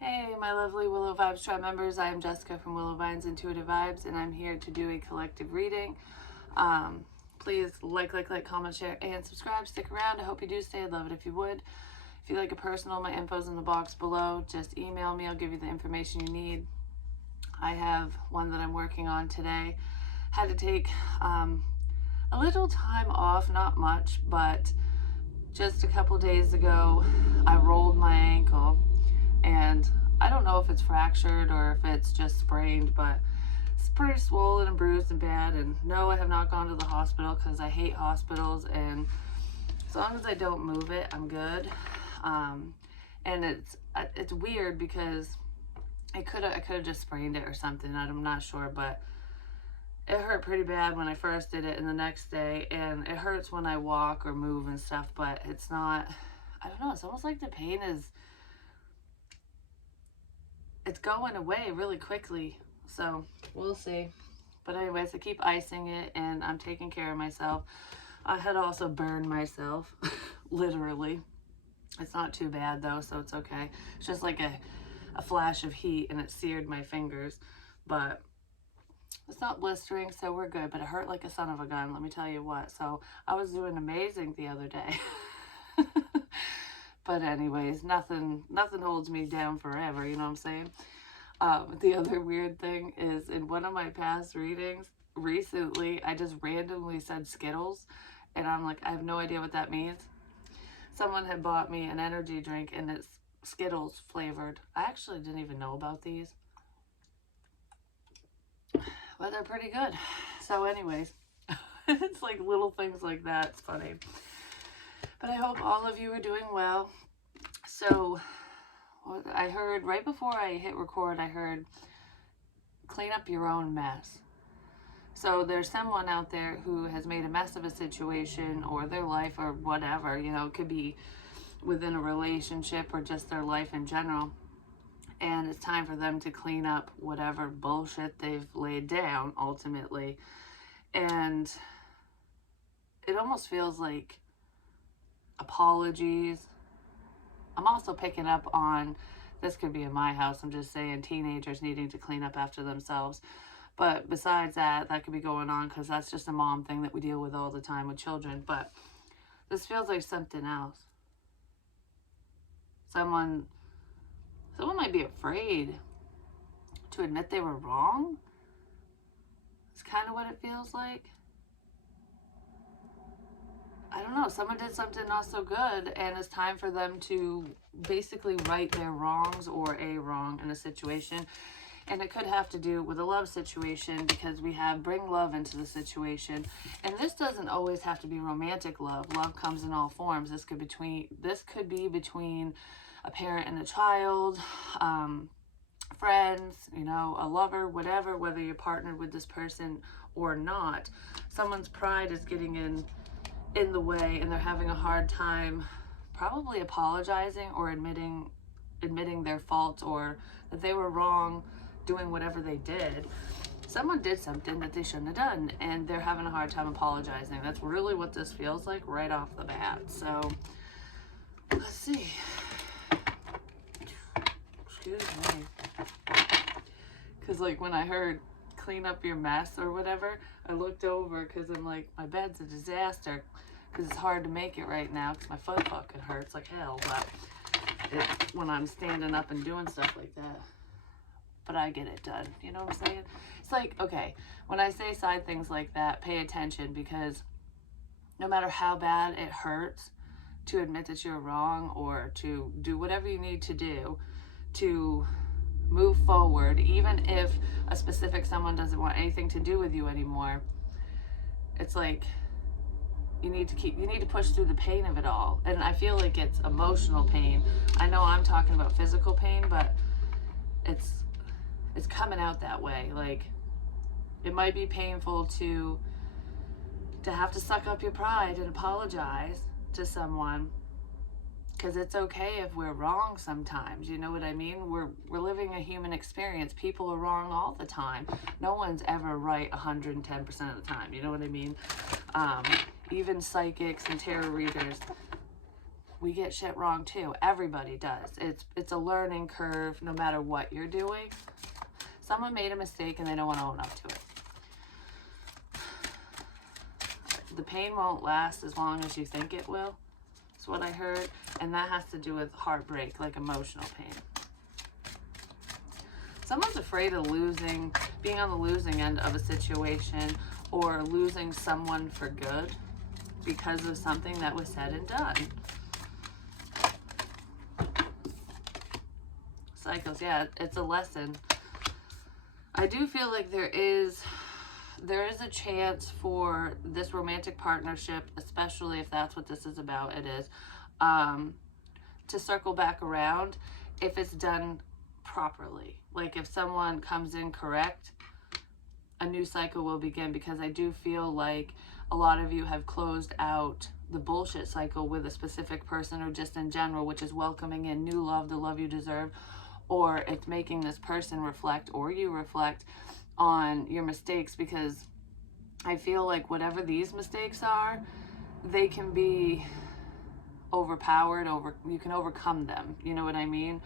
Hey, my lovely Willow Vibes Tribe members. I am Jessica from Willow Vines Intuitive Vibes, and I'm here to do a collective reading. Please like, comment, share, and subscribe. Stick around. I hope you do stay. I'd love it if you would. If you like a personal, my info's in the box below. Just email me. I'll give you the information you need. I have one that I'm working on today. Had to take a little time off, not much, but just a couple days ago, I rolled my ankle. And I don't know if it's fractured or if it's just sprained, but it's pretty swollen and bruised and bad. And no, I have not gone to the hospital because I hate hospitals. And as long as I don't move it, I'm good. And it's weird because I could have just sprained it or something. I'm not sure, but it hurt pretty bad when I first did it and the next day. And it hurts when I walk or move and stuff, but it's not, I don't know, it's almost like the pain is, it's going away really quickly, so we'll see. But anyways, I keep icing it and I'm taking care of myself. I had also burned myself literally. It's not too bad though, so it's okay. It's just like a flash of heat and it seared my fingers, but it's not blistering, so we're good. But it hurt like a son of a gun, let me tell you what. So I was doing amazing the other day. But anyways, nothing holds me down forever, you know what I'm saying? The other weird thing is in one of my past readings recently, I just randomly said Skittles, and I'm like, I have no idea what that means. Someone had bought me an energy drink and it's Skittles flavored. I actually didn't even know about these, but they're pretty good. So anyways, it's like little things like that. It's funny. But I hope all of you are doing well. So I heard right before I hit record, I heard clean up your own mess. So there's someone out there who has made a mess of a situation or their life or whatever, you know, it could be within a relationship or just their life in general. And it's time for them to clean up whatever bullshit they've laid down ultimately. And it almost feels like apologies. I'm also picking up on, this could be in my house, I'm just saying, teenagers needing to clean up after themselves. But besides that, that could be going on because that's just a mom thing that we deal with all the time with children. But this feels like something else. Someone might be afraid to admit they were wrong. It's kind of what it feels like. I don't know, someone did something not so good and it's time for them to basically right their wrongs or a wrong in a situation. And it could have to do with a love situation because we have bring love into the situation. And this doesn't always have to be romantic love. Love comes in all forms. This could be between a parent and a child, friends, you know, a lover, whatever, whether you're partnered with this person or not. Someone's pride is getting in the way and they're having a hard time probably apologizing or admitting their fault or that they were wrong doing whatever they did. Someone did something that they shouldn't have done and they're having a hard time apologizing. That's really what this feels like right off the bat. So let's see. Excuse me. Because like when I heard clean up your mess or whatever, I looked over because I'm like, my bed's a disaster because it's hard to make it right now because my foot fucking hurts like hell. But when I'm standing up and doing stuff like that, but I get it done. You know what I'm saying? It's like, okay, when I say side things like that, pay attention because no matter how bad it hurts to admit that you're wrong or to do whatever you need to do to move forward, even if a specific someone doesn't want anything to do with you anymore, it's like you need to push through the pain of it all. And I feel like it's emotional pain. I know I'm talking about physical pain, but it's coming out that way. Like it might be painful to have to suck up your pride and apologize to someone because it's okay if we're wrong sometimes, you know what I mean? We're living a human experience. People are wrong all the time. No one's ever right 110% of the time, you know what I mean? Even psychics and tarot readers, we get shit wrong too. Everybody does. It's a learning curve no matter what you're doing. Someone made a mistake and they don't want to own up to it. The pain won't last as long as you think it will. That's what I heard. And that has to do with heartbreak, like emotional pain. Someone's afraid of losing, being on the losing end of a situation, or losing someone for good because of something that was said and done. Cycles, yeah, it's a lesson. I do feel like there is a chance for this romantic partnership, especially if that's what this is about, it is, to circle back around if it's done properly. Like if someone comes in correct, a new cycle will begin, because I do feel like a lot of you have closed out the bullshit cycle with a specific person, or just in general, which is welcoming in new love, the love you deserve, or it's making this person reflect, or you reflect on your mistakes, because I feel like whatever these mistakes are, they can be overpowered, you can overcome them, you know what I mean?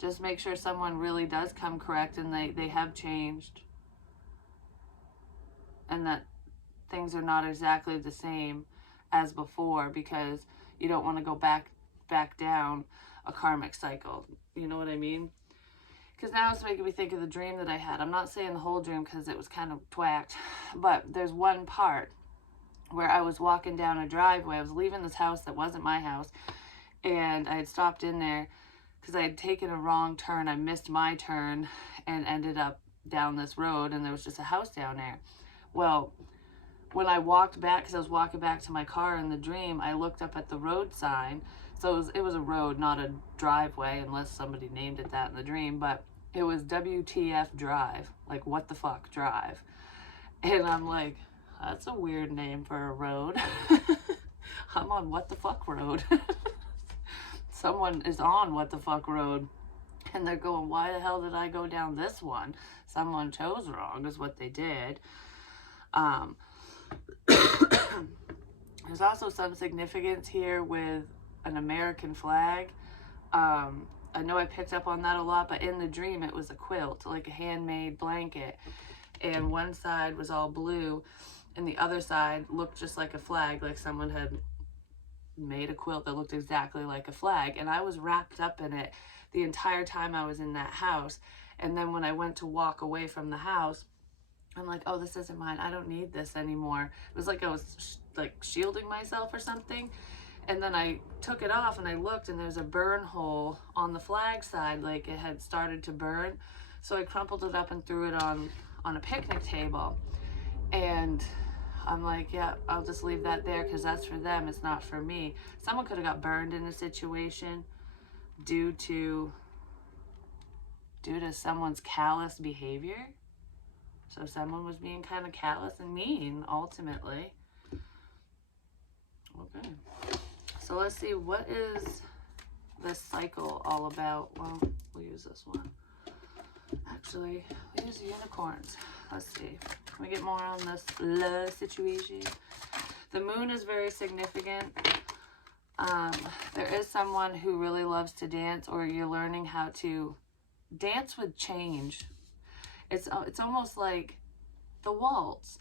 Just make sure someone really does come correct and they have changed, and that things are not exactly the same as before, because you don't want to go back down a karmic cycle. You know what I mean? Because now it's making me think of the dream that I had. I'm not saying the whole dream because it was kind of twacked, but there's one part where I was walking down a driveway. I was leaving this house that wasn't my house, and I had stopped in there because I had taken a wrong turn. I missed my turn and ended up down this road, and there was just a house down there. Well, when I walked back, because I was walking back to my car in the dream, I looked up at the road sign. So it was a road, not a driveway, unless somebody named it that in the dream, but it was WTF Drive, like what the fuck drive. And I'm like, that's a weird name for a road. I'm on what the fuck road. Someone is on what the fuck road, and they're going, why the hell did I go down this one? Someone chose wrong is what they did. There's also some significance here with an American flag. I know I picked up on that a lot, but in the dream it was a quilt, like a handmade blanket, and one side was all blue and the other side looked just like a flag, like someone had made a quilt that looked exactly like a flag, and I was wrapped up in it the entire time I was in that house. And then when I went to walk away from the house, I'm like, oh, this isn't mine, I don't need this anymore. It was like I was like shielding myself or something. And then I took it off and I looked, and there's a burn hole on the flag side, like it had started to burn. So I crumpled it up and threw it on a picnic table. And I'm like, yeah, I'll just leave that there because that's for them, it's not for me. Someone could have got burned in a situation due to someone's callous behavior. So someone was being kind of callous and mean, ultimately. Okay. So let's see, what is this cycle all about? Well, we'll use this one. Actually, we'll use unicorns. Let's see. Can we get more on this love situation? The moon is very significant. There is someone who really loves to dance, or you're learning how to dance with change. It's almost like the waltz.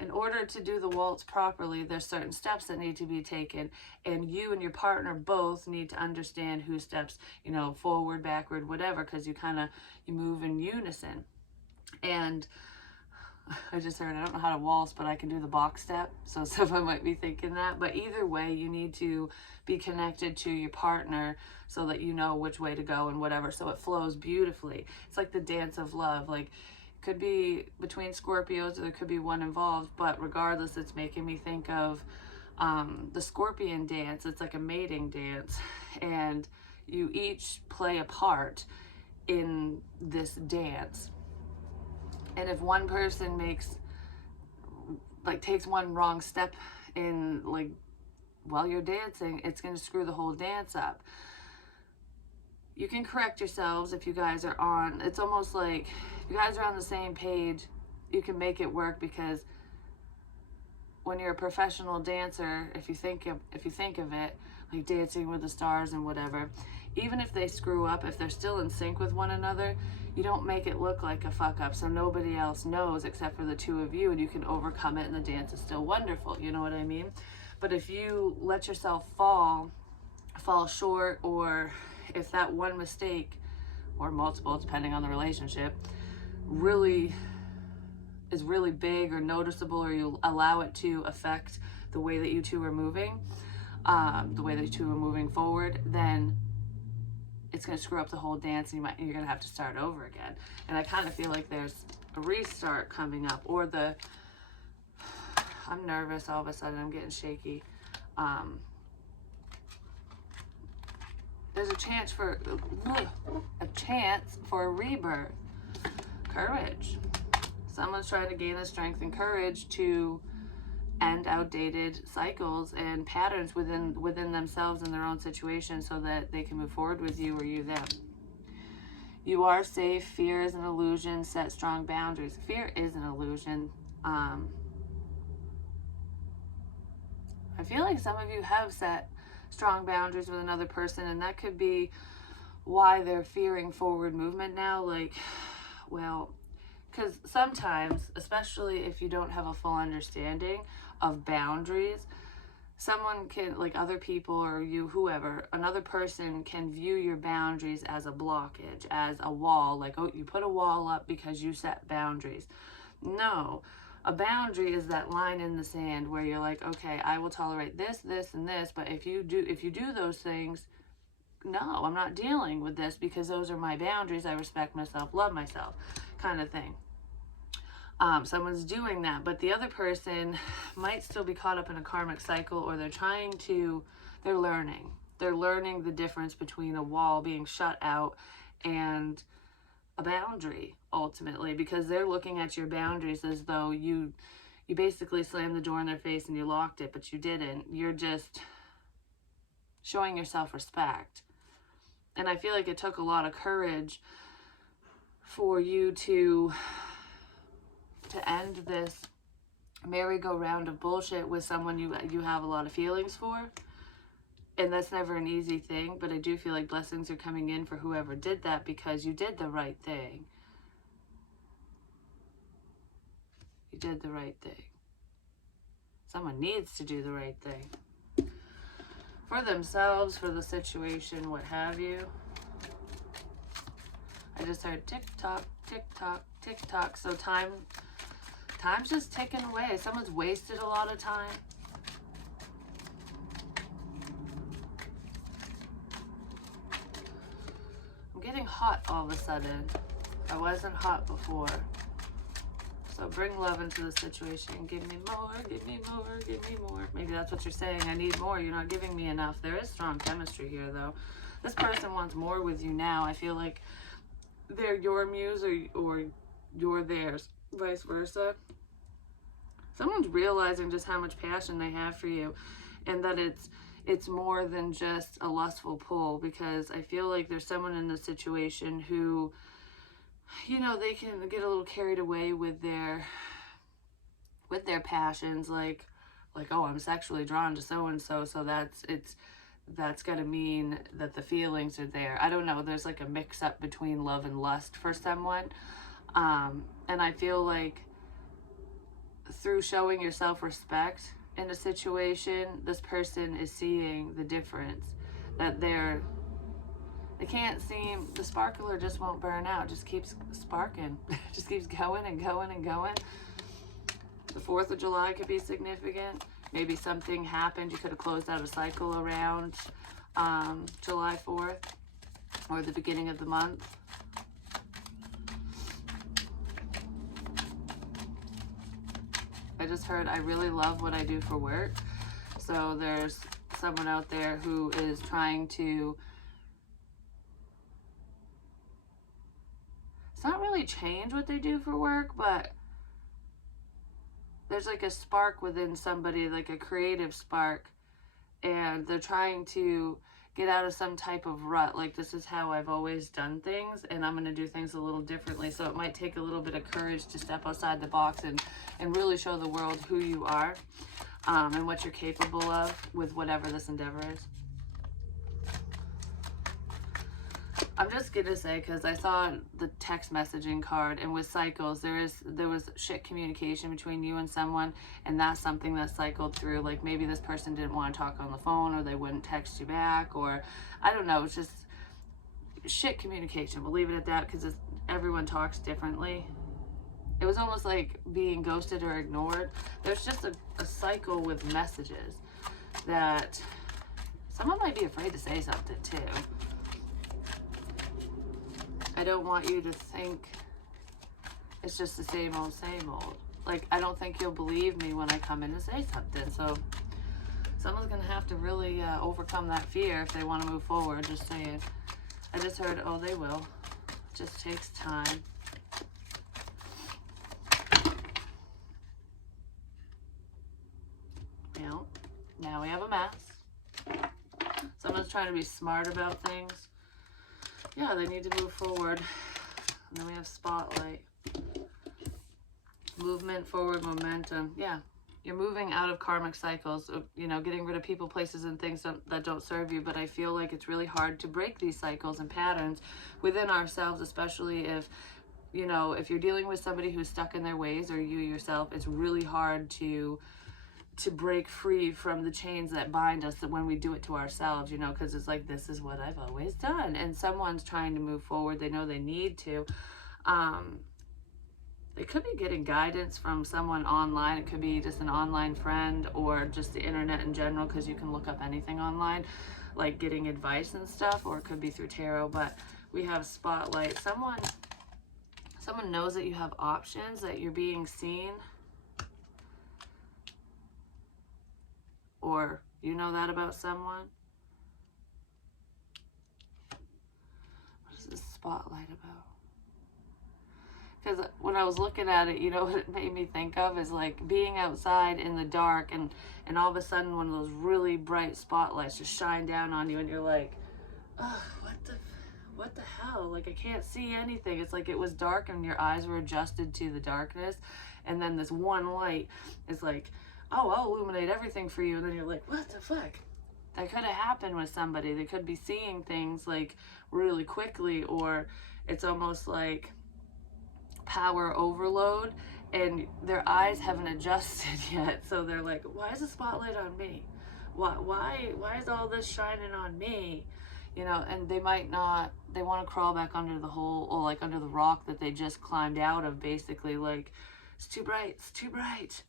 In order to do the waltz properly, there's certain steps that need to be taken, and you and your partner both need to understand whose steps, you know, forward, backward, whatever, because you move in unison. And I just heard, I don't know how to waltz, but I can do the box step. So someone might be thinking that, but either way, you need to be connected to your partner so that you know which way to go and whatever, so it flows beautifully. It's like the dance of love. Like, could be between Scorpios, or there could be one involved, but regardless, it's making me think of the Scorpion dance. It's like a mating dance, and you each play a part in this dance. And if one person takes one wrong step in, like, while you're dancing, it's going to screw the whole dance up. You can correct yourselves if you guys are on, it's almost like if you guys are on the same page, you can make it work, because when you're a professional dancer, if you think of it, like Dancing with the Stars and whatever, even if they screw up, if they're still in sync with one another, you don't make it look like a fuck up, so nobody else knows except for the two of you, and you can overcome it, and the dance is still wonderful. You know what I mean? But if you let yourself fall short, or if that one mistake, or multiple depending on the relationship, really is really big or noticeable, or you allow it to affect the way that you two are moving, the way that you two are moving forward, then it's going to screw up the whole dance, and you're going to have to start over again. And I kind of feel like there's a restart coming up, or I'm nervous all of a sudden, I'm getting shaky. There's a chance for a rebirth. Courage. Someone's trying to gain the strength and courage to end outdated cycles and patterns within themselves and their own situation, so that they can move forward with you, or you them. You are safe. Fear is an illusion. Set strong boundaries. Fear is an illusion. I feel like some of you have set strong boundaries with another person, and that could be why they're fearing forward movement now. Like, well, because sometimes, especially if you don't have a full understanding of boundaries, someone can, like other people or you, whoever, another person can view your boundaries as a blockage, as a wall. Like, oh, you put a wall up because you set boundaries. No, a boundary is that line in the sand where you're like, okay, I will tolerate this, this, and this, but if you do those things, no, I'm not dealing with this, because those are my boundaries. I respect myself, love myself, kind of thing. Someone's doing that, but the other person might still be caught up in a karmic cycle, or they're learning the difference between a wall being shut out and a boundary, ultimately, because they're looking at your boundaries as though you basically slammed the door in their face and you locked it, but you didn't. You're just showing yourself respect. And I feel like it took a lot of courage for you to end this merry-go-round of bullshit with someone you have a lot of feelings for. And that's never an easy thing, but I do feel like blessings are coming in for whoever did that, because you did the right thing. You did the right thing. Someone needs to do the right thing. For themselves, for the situation, what have you. I just heard tick-tock, tick-tock, tick-tock. So time's just ticking away. Someone's wasted a lot of time. I'm getting hot all of a sudden. I wasn't hot before. So bring love into the situation. Give me more, give me more, give me more. Maybe that's what you're saying. I need more. You're not giving me enough. There is strong chemistry here, though. This person wants more with you now. I feel like they're your muse, or you're theirs. Vice versa. Someone's realizing just how much passion they have for you, and that it's more than just a lustful pull, because I feel like there's someone in this situation who, you know, they can get a little carried away with their passions, like, oh, I'm sexually drawn to so-and-so, so that's got to mean that the feelings are there. I don't know. There's like a mix-up between love and lust for someone. And I feel like through showing yourself respect in a situation, this person is seeing the difference, that they can't seem, the sparkler just won't burn out, just keeps sparking, just keeps going and going and going. The 4th of July could be significant. Maybe something happened. You could have closed out a cycle around July 4th, or the beginning of the month. I just heard, I really love what I do for work. So there's someone out there who is trying to, it's not really change what they do for work, but there's like a spark within somebody, like a creative spark, and they're trying to get out of some type of rut. Like, this is how I've always done things, and I'm going to do things a little differently. So it might take a little bit of courage to step outside the box and really show the world who you are, and what you're capable of with whatever this endeavor is. I'm just gonna say, because I saw the text messaging card, and with cycles, there was shit communication between you and someone, and that's something that cycled through. Like, maybe this person didn't want to talk on the phone, or they wouldn't text you back, or I don't know. It's just shit communication. We'll leave it at that, because everyone talks differently. It was almost like being ghosted or ignored. There's just a cycle with messages that someone might be afraid to say something too. I don't want you to think it's just the same old, same old. Like, I don't think you'll believe me when I come in and say something. So someone's going to have to really overcome that fear if they want to move forward. Just saying. I just heard, oh, they will. It just takes time. Well, now we have a mess. Someone's trying to be smart about things. Yeah, they need to move forward. And then we have spotlight. Movement, forward, momentum. Yeah, you're moving out of karmic cycles, you know, getting rid of people, places, and things that don't serve you. But I feel like it's really hard to break these cycles and patterns within ourselves, especially if, you know, if you're dealing with somebody who's stuck in their ways, or you yourself. It's really hard to break free from the chains that bind us, that when we do it to ourselves, you know, because it's like, this is what I've always done, and someone's trying to move forward. They know they need to. They could be getting guidance from someone online. It could be just an online friend, or just the internet in general, because you can look up anything online, like getting advice and stuff, or it could be through tarot. But we have spotlight. Someone knows that you have options, that you're being seen, or you know that about someone. What is this spotlight about? Because when I was looking at it, you know what it made me think of is like being outside in the dark, and all of a sudden one of those really bright spotlights just shine down on you, and you're like, oh, what the hell? Like, I can't see anything. It's like it was dark and your eyes were adjusted to the darkness, and then this one light is like, oh, I'll illuminate everything for you. And then you're like, what the fuck? That could have happened with somebody. They could be seeing things like really quickly, or it's almost like power overload, and their eyes haven't adjusted yet. So they're like, why is the spotlight on me? Why is all this shining on me? You know, and they might not, they want to crawl back under the hole, or like under the rock that they just climbed out of, basically. Like, it's too bright, it's too bright.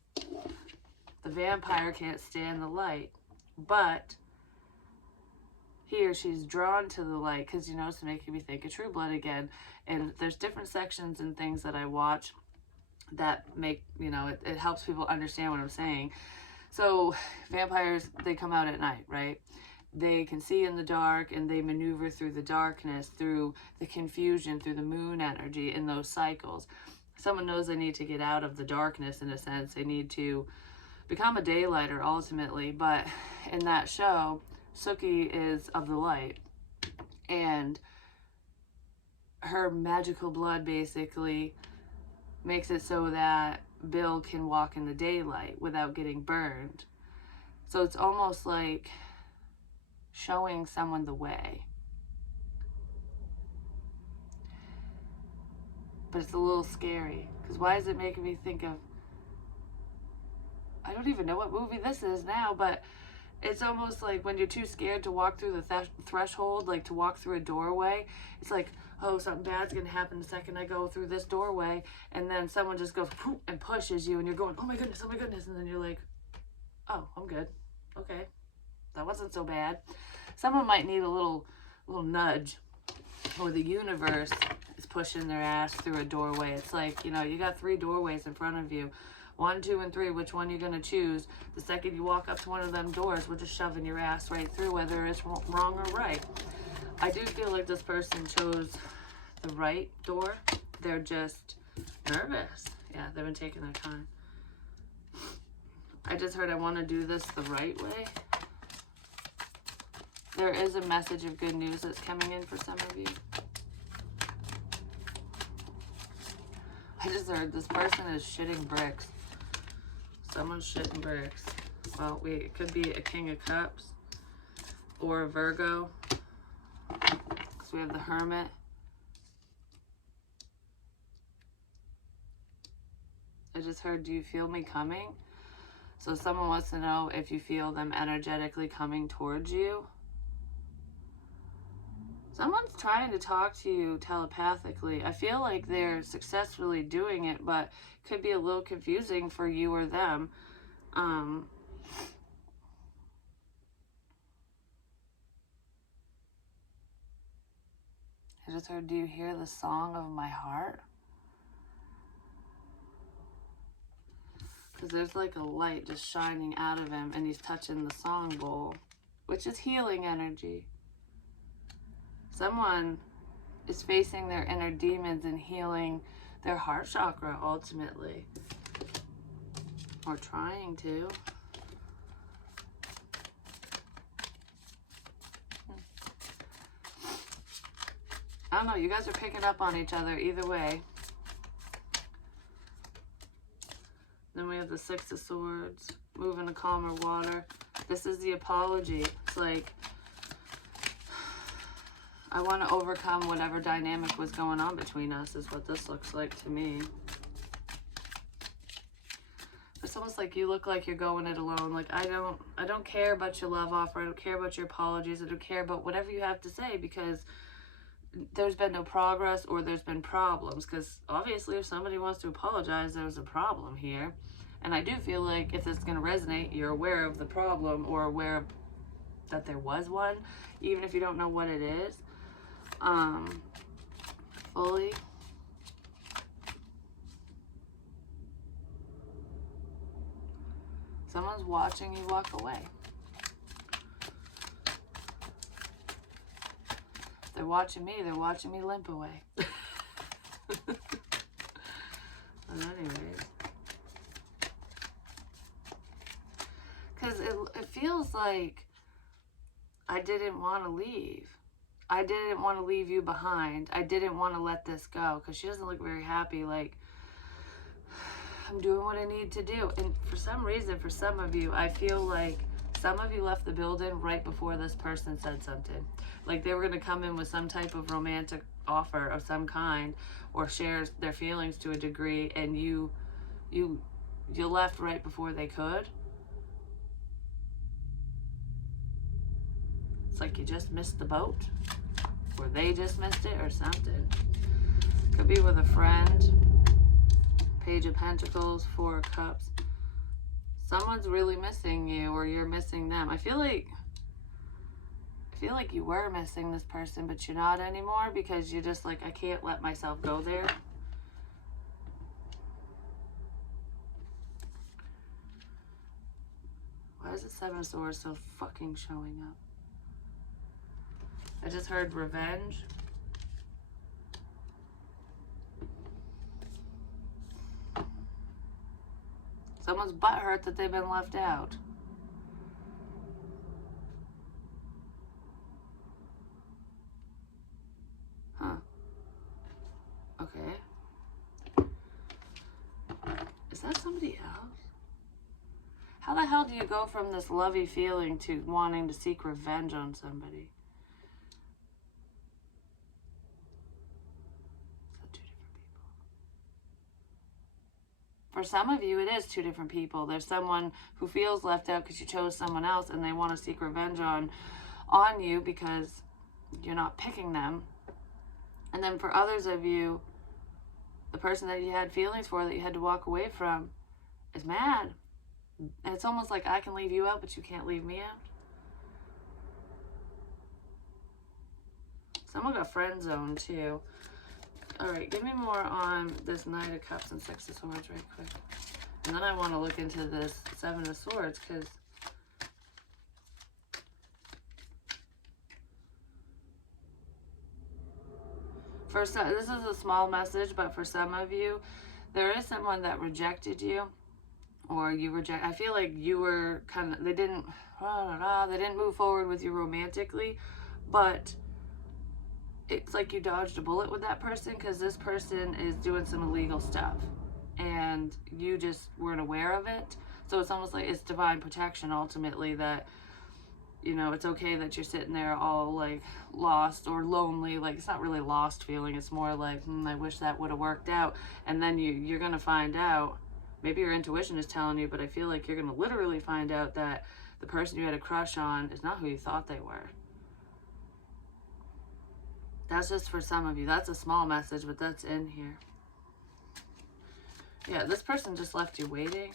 The vampire can't stand the light, but he or she's drawn to the light, because, you know, it's making me think of True Blood again. And there's different sections and things that I watch that make, you know, it helps people understand what I'm saying. So vampires, they come out at night, right? They can see in the dark, and they maneuver through the darkness, through the confusion, through the moon energy, in those cycles. Someone knows they need to get out of the darkness, in a sense. They need to become a daylighter ultimately. But in that show, Suki is of the light, and her magical blood basically makes it so that Bill can walk in the daylight without getting burned. So it's almost like showing someone the way. But it's a little scary, because why is it making me think of, I don't even know what movie this is now, but it's almost like when you're too scared to walk through the threshold, like to walk through a doorway, it's like, oh, something bad's gonna happen the second I go through this doorway, and then someone just goes poof, and pushes you, and you're going, oh my goodness, and then you're like, oh, I'm good, okay, that wasn't so bad. Someone might need a little nudge, or the universe is pushing their ass through a doorway. It's like, you know, you got 3 doorways in front of you. 1, 2, and 3, which one you're going to choose? The second you walk up to one of them doors, we're just shoving your ass right through, whether it's wrong or right. I do feel like this person chose the right door. They're just nervous. Yeah, they've been taking their time. I just heard I want to do this the right way. There is a message of good news that's coming in for some of you. I just heard this person is shitting bricks. Someone's shitting bricks. Well, it could be a King of Cups or a Virgo. So we have the Hermit. I just heard, do you feel me coming? So someone wants to know if you feel them energetically coming towards you. Someone's trying to talk to you telepathically. I feel like they're successfully doing it, but could be a little confusing for you or them. I just heard, do you hear the song of my heart? Because there's like a light just shining out of him, and he's touching the song bowl, which is healing energy. Someone is facing their inner demons and healing their heart chakra ultimately. Or trying to. I don't know, you guys are picking up on each other either way. Then we have the Six of Swords, moving to calmer water. This is the apology. It's like, I want to overcome whatever dynamic was going on between us, is what this looks like to me. It's almost like you look like you're going it alone. Like, I don't care about your love offer. I don't care about your apologies. I don't care about whatever you have to say, because there's been no progress or there's been problems. Because obviously if somebody wants to apologize, there's a problem here. And I do feel like if this is going to resonate, you're aware of the problem or aware of that there was one, even if you don't know what it is. Fully. Someone's watching you walk away. If they're watching me limp away. But anyways. Because it feels like I didn't want to leave. I didn't want to leave you behind. I didn't want to let this go. Because she doesn't look very happy. Like, I'm doing what I need to do. And for some reason, for some of you, I feel like some of you left the building right before this person said something. Like they were going to come in with some type of romantic offer of some kind, or share their feelings to a degree, and you left right before they could. It's like you just missed the boat, or they just missed it, or something. Could be with a friend. Page of Pentacles, Four of Cups. Someone's really missing you, or you're missing them. I feel like you were missing this person, but you're not anymore, because you're just like, I can't let myself go there. Why is the Seven of Swords so fucking showing up? I just heard revenge. Someone's butthurt that they've been left out. Huh. Okay. Is that somebody else? How the hell do you go from this lovey feeling to wanting to seek revenge on somebody? For some of you, it is two different people. There's someone who feels left out because you chose someone else, and they want to seek revenge on you because you're not picking them. And then for others of you, the person that you had feelings for, that you had to walk away from, is mad. And it's almost like, I can leave you out, but you can't leave me out. Someone got friend zoned too. Alright, give me more on this Knight of Cups and Six of Swords right quick. And then I want to look into this Seven of Swords, because for some, this is a small message, but for some of you, there is someone that rejected you, or you reject. I feel like you were kind of, they didn't move forward with you romantically, but it's like you dodged a bullet with that person, because this person is doing some illegal stuff and you just weren't aware of it. So it's almost like it's divine protection ultimately, that, you know, it's okay that you're sitting there all like lost or lonely. Like, it's not really lost feeling, it's more like, I wish that would have worked out. And then you're gonna find out, maybe your intuition is telling you, but I feel like you're gonna literally find out that the person you had a crush on is not who you thought they were. That's just for some of you. That's a small message, but that's in here. Yeah, this person just left you waiting,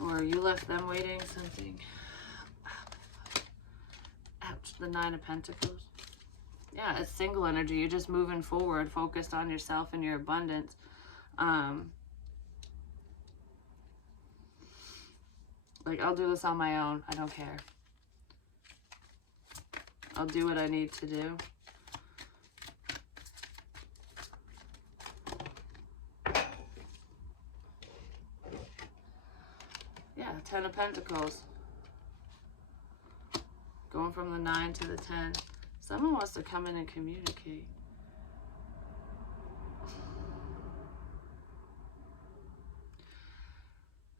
or you left them waiting, something. Ouch, the Nine of Pentacles. Yeah, it's single energy. You're just moving forward, focused on yourself and your abundance. Like, I'll do this on my own. I don't care. I'll do what I need to do. Yeah, 10 of Pentacles. Going from the 9 to the 10. Someone wants to come in and communicate.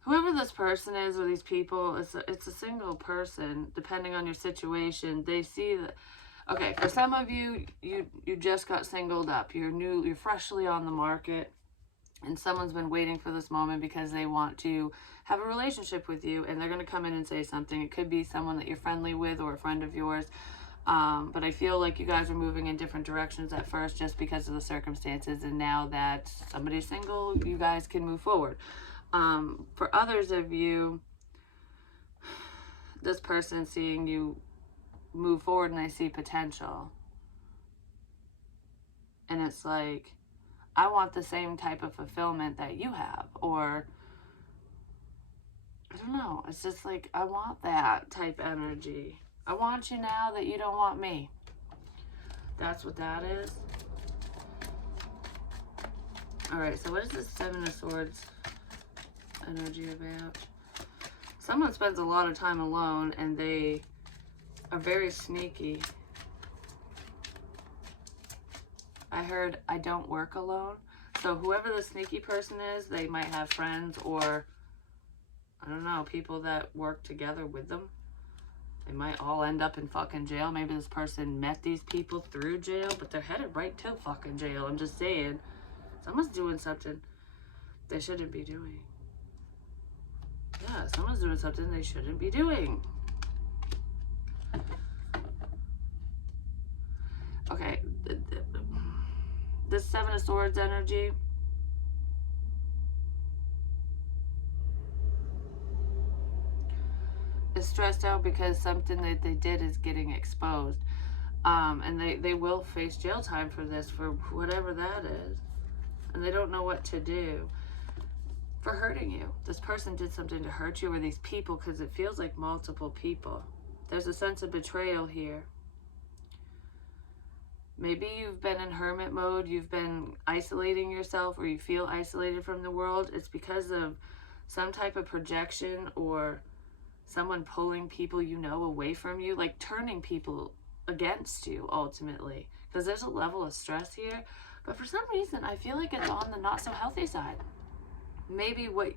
Whoever this person is, or these people, it's a single person. Depending on your situation, they see that. Okay, for some of you, you just got singled up. You're freshly on the market, and someone's been waiting for this moment because they want to have a relationship with you, and they're going to come in and say something. It could be someone that you're friendly with or a friend of yours. But I feel like you guys are moving in different directions at first just because of the circumstances, and now that somebody's single, you guys can move forward. For others of you, this person seeing you move forward, and they see potential. And it's like, I want the same type of fulfillment that you have, or I don't know. It's just like, I want that type energy. I want you now that you don't want me. That's what that is. All right, so what is this Seven of Swords energy about? Someone spends a lot of time alone, and they are very sneaky. I heard, I don't work alone. So whoever the sneaky person is, they might have friends, or I don't know, people that work together with them. They might all end up in fucking jail. Maybe this person met these people through jail, but they're headed right to fucking jail. I'm just saying, someone's doing something they shouldn't be doing. Yeah, someone's doing something they shouldn't be doing. Okay, this Seven of Swords energy, is stressed out because something that they did is getting exposed. And they will face jail time for this, for whatever that is. And they don't know what to do for hurting you. This person did something to hurt you, or these people, because it feels like multiple people. There's a sense of betrayal here. Maybe you've been in hermit mode, you've been isolating yourself, or you feel isolated from the world. It's because of some type of projection, or someone pulling people you know away from you, like turning people against you ultimately, because there's a level of stress here. But for some reason, I feel like it's on the not so healthy side. Maybe what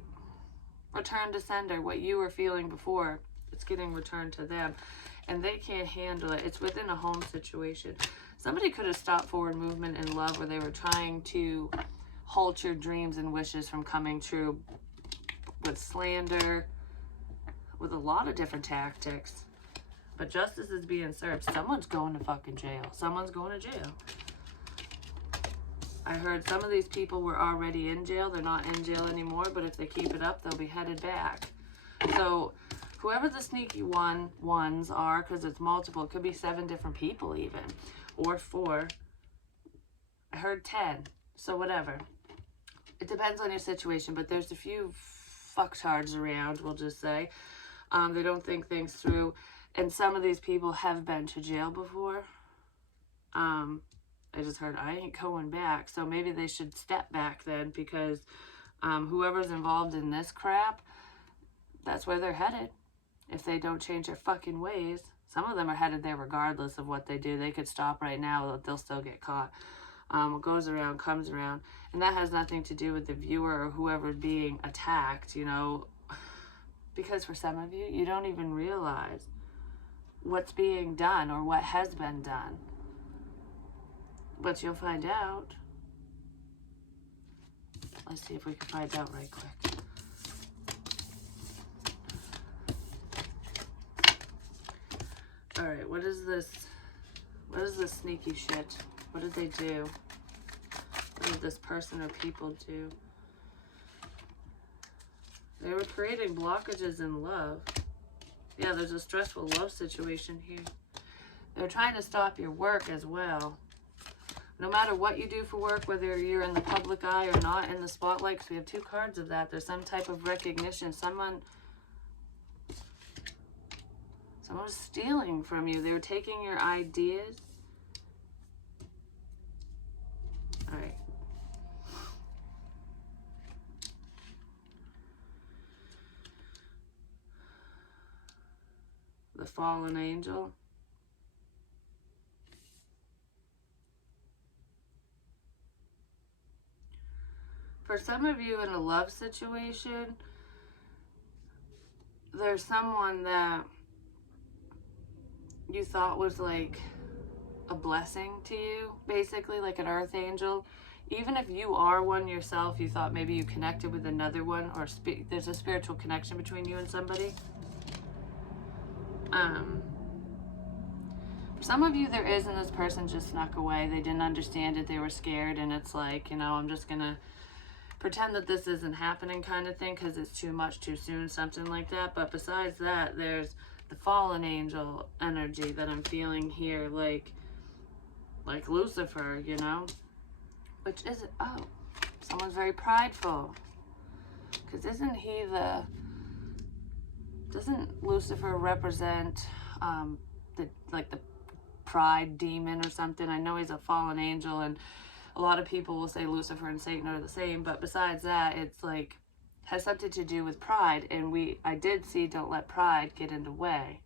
return to sender, what you were feeling before, it's getting returned to them, and they can't handle it. It's within a home situation. Somebody could have stopped forward movement in love, where they were trying to halt your dreams and wishes from coming true with slander, with a lot of different tactics. But justice is being served. Someone's going to fucking jail. Someone's going to jail. I heard some of these people were already in jail. They're not in jail anymore, but if they keep it up, they'll be headed back. So whoever the sneaky ones are, because it's multiple, it could be 7 different people even, or 4. I heard 10, so whatever. It depends on your situation, but there's a few fucktards around, we'll just say. They don't think things through, and some of these people have been to jail before. I just heard, I ain't going back, so maybe they should step back then, because Whoever's involved in this crap, that's where they're headed. If they don't change their fucking ways. Some of them are headed there regardless of what they do. They could stop right now, they'll still get caught. What goes around comes around. And that has nothing to do with the viewer or whoever's being attacked, you know. Because for some of you, you don't even realize what's being done or what has been done. But you'll find out. Let's see if we can find out right quick. Alright, what is this? What is this sneaky shit? What did they do? What did this person or people do? They were creating blockages in love. Yeah, there's a stressful love situation here. They're trying to stop your work as well. No matter what you do for work, whether you're in the public eye or not in the spotlight, because we have two cards of that. There's some type of recognition. Someone was stealing from you. They were taking your ideas. All right. The fallen angel. For some of you in a love situation, there's someone that you thought was like a blessing to you, basically like an earth angel. Even if you are one yourself, you thought maybe you connected with another one, or there's a spiritual connection between you and somebody. For some of you there is, and this person just snuck away. They didn't understand it, they were scared, and it's like, you know, I'm just gonna pretend that this isn't happening kind of thing because it's too much too soon, something like that. But besides that, there's the fallen angel energy that I'm feeling here, like Lucifer, you know, which is, oh, someone's very prideful, because doesn't Lucifer represent the pride demon or something? I know he's a fallen angel, and a lot of people will say Lucifer and Satan are the same, but besides that, it's like has something to do with pride. And I did see don't let pride get in the way.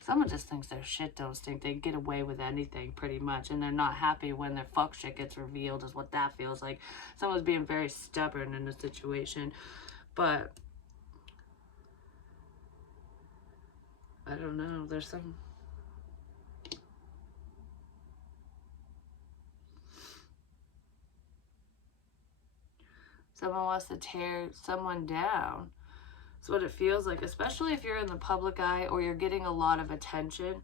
Someone just thinks their shit don't stink. They get away with anything pretty much, and they're not happy when their fuck shit gets revealed, is what that feels like. Someone's being very stubborn in a situation. But I don't know, there's some someone wants to tear someone down. It's what it feels like, especially if you're in the public eye or you're getting a lot of attention.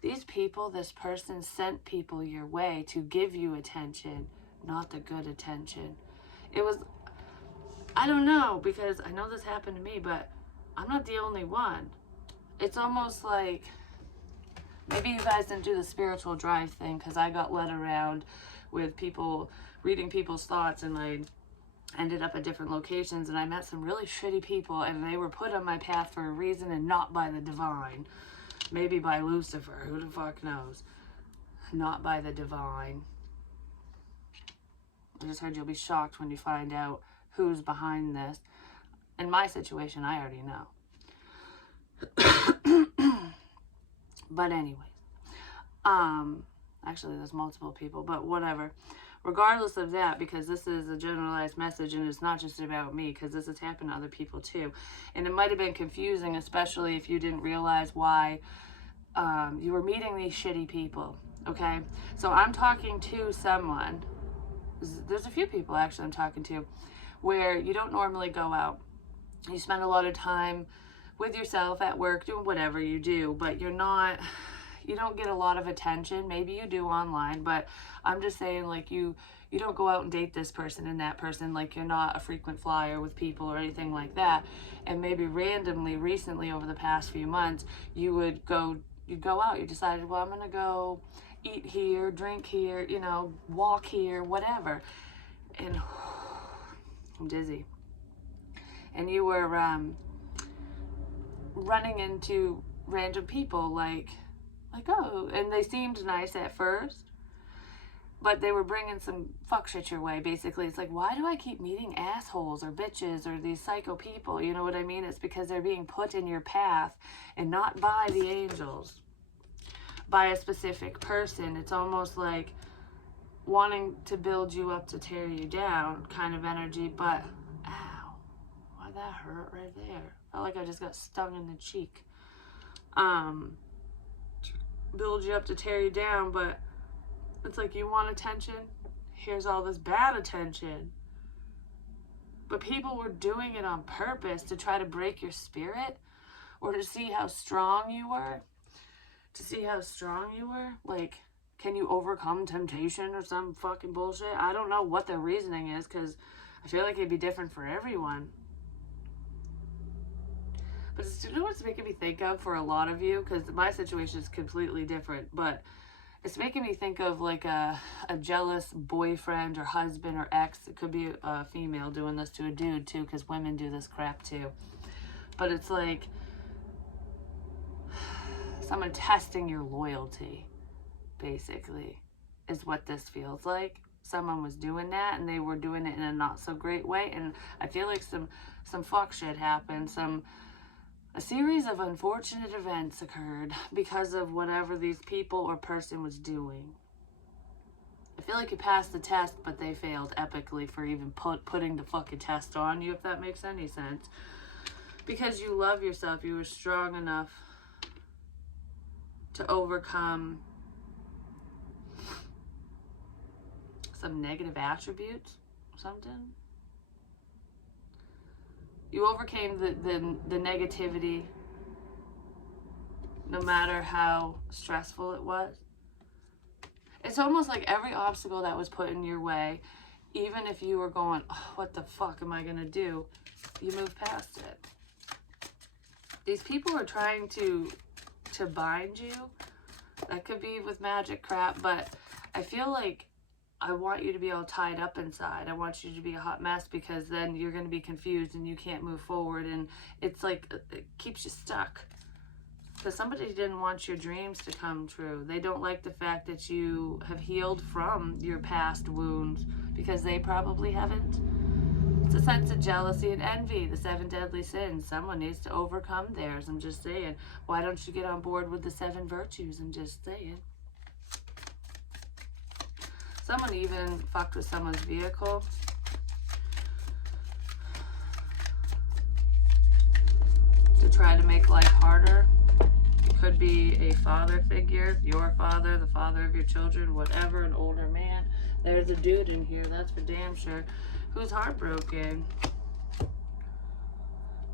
These people, this person sent people your way to give you attention, not the good attention. It was, I don't know, because I know this happened to me, but I'm not the only one. It's almost like, maybe you guys didn't do the spiritual drive thing, because I got led around with people, reading people's thoughts, and I ended up at different locations, and I met some really shitty people, and they were put on my path for a reason and not by the divine. Maybe by Lucifer, who the fuck knows? Not by the divine. I just heard you'll be shocked when you find out who's behind this. In my situation, I already know. But anyways, actually there's multiple people, but whatever. Regardless of that, because this is a generalized message and it's not just about me, because this has happened to other people too. And it might have been confusing, especially if you didn't realize why you were meeting these shitty people, okay? So I'm talking to someone, there's a few people actually I'm talking to, where you don't normally go out. You spend a lot of time with yourself at work, doing whatever you do, but you don't get a lot of attention. Maybe you do online, but I'm just saying, like, you don't go out and date this person and that person, like you're not a frequent flyer with people or anything like that. And maybe randomly, recently, over the past few months, you'd go out, you decided, well, I'm gonna go eat here, drink here, you know, walk here, whatever. And I'm dizzy. And you were running into random people, like, oh, and they seemed nice at first, But they were bringing some fuck shit your way, basically. It's like, why do I keep meeting assholes or bitches or these psycho people? You know what I mean? It's because they're being put in your path, and not by the angels, by a specific person. It's almost like wanting to build you up to tear you down kind of energy. But, ow, why that hurt right there? Felt like I just got stung in the cheek. Build you up to tear you down, but it's like, you want attention? Here's all this bad attention. But people were doing it on purpose to try to break your spirit, or to see how strong you were. To see how strong you were. Like, can you overcome temptation or some fucking bullshit? I don't know what their reasoning is, because I feel like it'd be different for everyone. But you know what it's making me think of for a lot of you? Because my situation is completely different. But it's making me think of like a jealous boyfriend or husband or ex. It could be a female doing this to a dude too, because women do this crap too. But it's like someone testing your loyalty, basically, is what this feels like. Someone was doing that, and they were doing it in a not so great way. And I feel like some fuck shit happened. A series of unfortunate events occurred because of whatever these people or person was doing. I feel like you passed the test, but they failed epically for even putting the fucking test on you, if that makes any sense. Because you love yourself, you were strong enough to overcome some negative attributes, something. You overcame the negativity, no matter how stressful it was. It's almost like every obstacle that was put in your way, even if you were going, oh, what the fuck am I going to do? You moved past it. These people are trying to bind you. That could be with magic crap, but I feel like I want you to be all tied up inside. I want you to be a hot mess, because then you're going to be confused and you can't move forward. And it's like, it keeps you stuck. Because somebody didn't want your dreams to come true. They don't like the fact that you have healed from your past wounds, because they probably haven't. It's a sense of jealousy and envy, the 7 deadly sins. Someone needs to overcome theirs. I'm just saying. Why don't you get on board with the 7 virtues? I'm just saying. Someone even fucked with someone's vehicle. To try to make life harder. It could be a father figure, your father, the father of your children, whatever, an older man. There's a dude in here, that's for damn sure, who's heartbroken.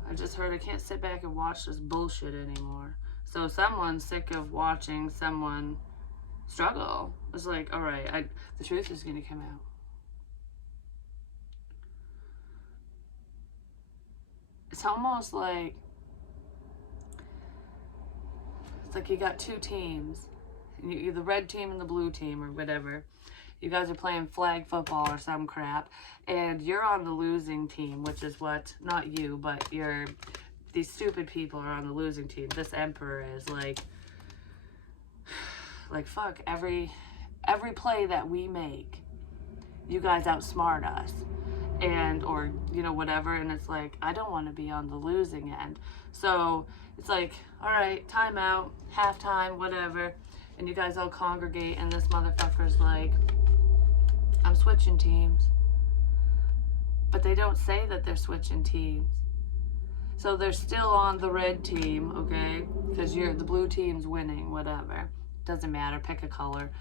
I just heard I can't sit back and watch this bullshit anymore. So someone's sick of watching someone struggle. It's like, all right, the truth is going to come out. It's almost like, it's like you got 2 teams. You're the red team and the blue team or whatever. You guys are playing flag football or some crap, and you're on the losing team, which is what, not you, but these stupid people are on the losing team. This emperor is like fuck, every play that we make, you guys outsmart us, and or you know, whatever. And it's like, I don't want to be on the losing end. So it's like, all right, timeout, halftime, whatever, and you guys all congregate, and this motherfucker's like, I'm switching teams. But they don't say that they're switching teams. So they're still on the red team, okay? Because the blue team's winning, whatever. Doesn't matter, pick a color.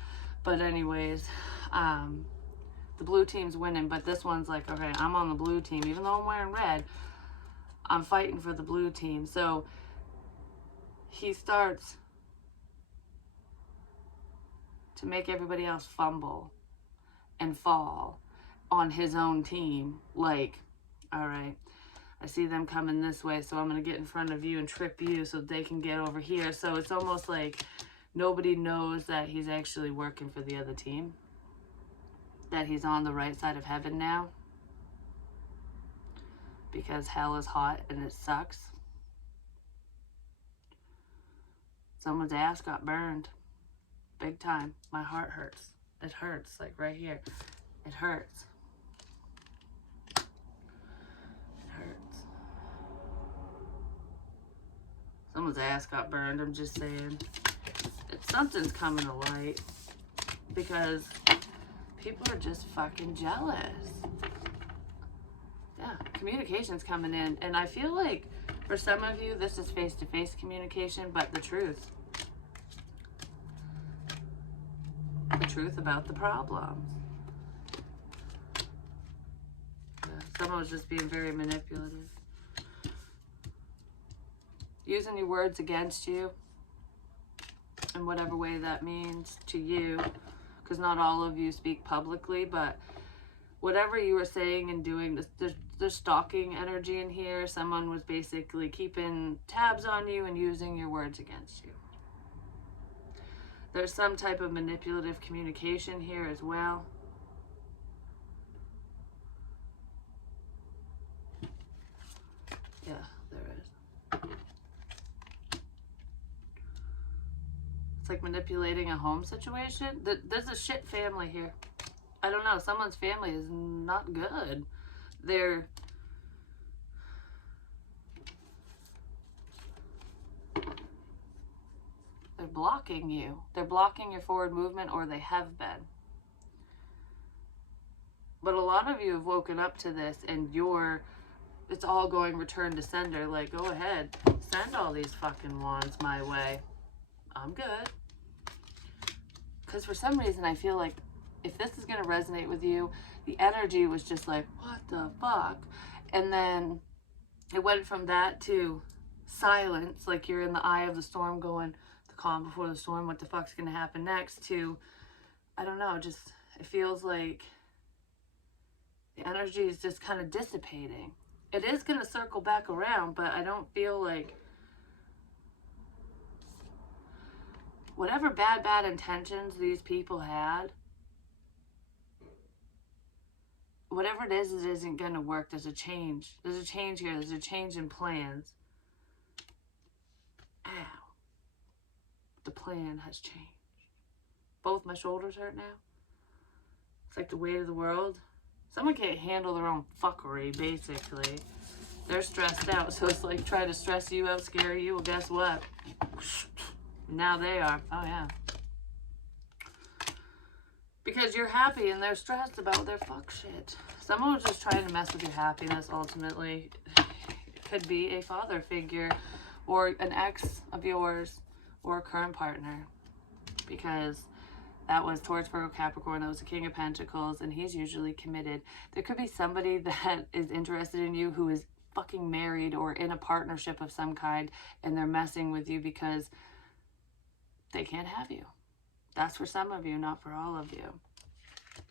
But anyways, the blue team's winning, but this one's like, okay, I'm on the blue team. Even though I'm wearing red, I'm fighting for the blue team. So he starts to make everybody else fumble and fall on his own team. Like, all right, I see them coming this way, so I'm going to get in front of you and trip you so they can get over here. So it's almost like nobody knows that he's actually working for the other team, that he's on the right side of heaven now, because hell is hot and it sucks. Someone's ass got burned big time. My heart hurts. It hurts, like right here. It hurts. It hurts. Someone's ass got burned, I'm just saying. Something's coming to light because people are just fucking jealous. Yeah, communication's coming in. And I feel like for some of you, this is face-to-face communication, but the truth. The truth about the problems. Yeah, someone was just being very manipulative. Using your words against you in whatever way that means to you. Because not all of you speak publicly, but whatever you were saying and doing, there's stalking energy in here. Someone was basically keeping tabs on you and using your words against you. There's some type of manipulative communication here as well. Yeah, there is. It's like manipulating a home situation. There's a shit family here. I don't know. Someone's family is not good. They're blocking you. They're blocking your forward movement, or they have been. But a lot of you have woken up to this, and it's all going return to sender. Like, go ahead, send all these fucking wands my way. I'm good. Because for some reason, I feel like if this is going to resonate with you, the energy was just like, what the fuck? And then it went from that to silence, like you're in the eye of the storm going, the calm before the storm, what the fuck's going to happen next, to, I don't know, just, it feels like the energy is just kind of dissipating. It is going to circle back around, but I don't feel like whatever bad intentions these people had, whatever it isn't going to work. There's a change. There's a change here. There's a change in plans. Ow. The plan has changed. Both my shoulders hurt now. It's like the weight of the world. Someone can't handle their own fuckery, basically. They're stressed out, so it's like trying to stress you out, scare you. Well, guess what? Now they are. Oh, yeah. Because you're happy and they're stressed about their fuck shit. Someone was just trying to mess with your happiness, ultimately. It could be a father figure or an ex of yours or a current partner. Because that was Taurus, Virgo, Capricorn. That was the King of Pentacles, and he's usually committed. There could be somebody that is interested in you who is fucking married or in a partnership of some kind, and they're messing with you because they can't have you. That's for some of you, not for all of you.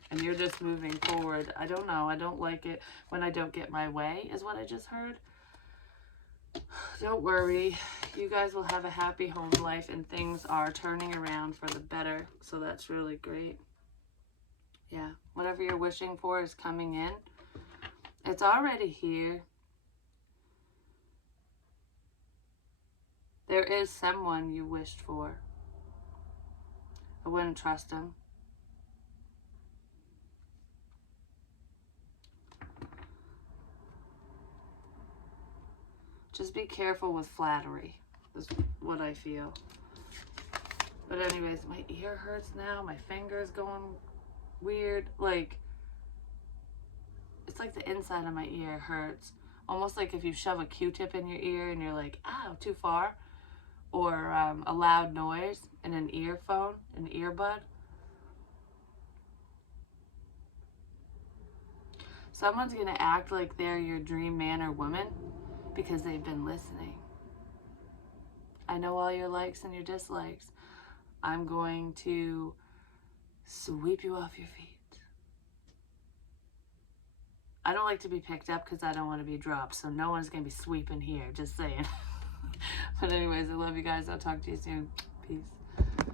And you're just moving forward. I don't know. I don't like it when I don't get my way, is what I just heard. Don't worry. You guys will have a happy home life, and things are turning around for the better. So that's really great. Yeah. Whatever you're wishing for is coming in. It's already here. There is someone you wished for. I wouldn't trust him. Just be careful with flattery, is what I feel. But anyways, my ear hurts now. My finger's going weird. Like, it's like the inside of my ear hurts. Almost like if you shove a Q-tip in your ear and you're like, ow, too far. Or a loud noise in an earphone, an earbud. Someone's going to act like they're your dream man or woman because they've been listening. I know all your likes and your dislikes. I'm going to sweep you off your feet. I don't like to be picked up because I don't want to be dropped, so no one's going to be sweeping here, just saying. But anyways, I love you guys. I'll talk to you soon. Peace.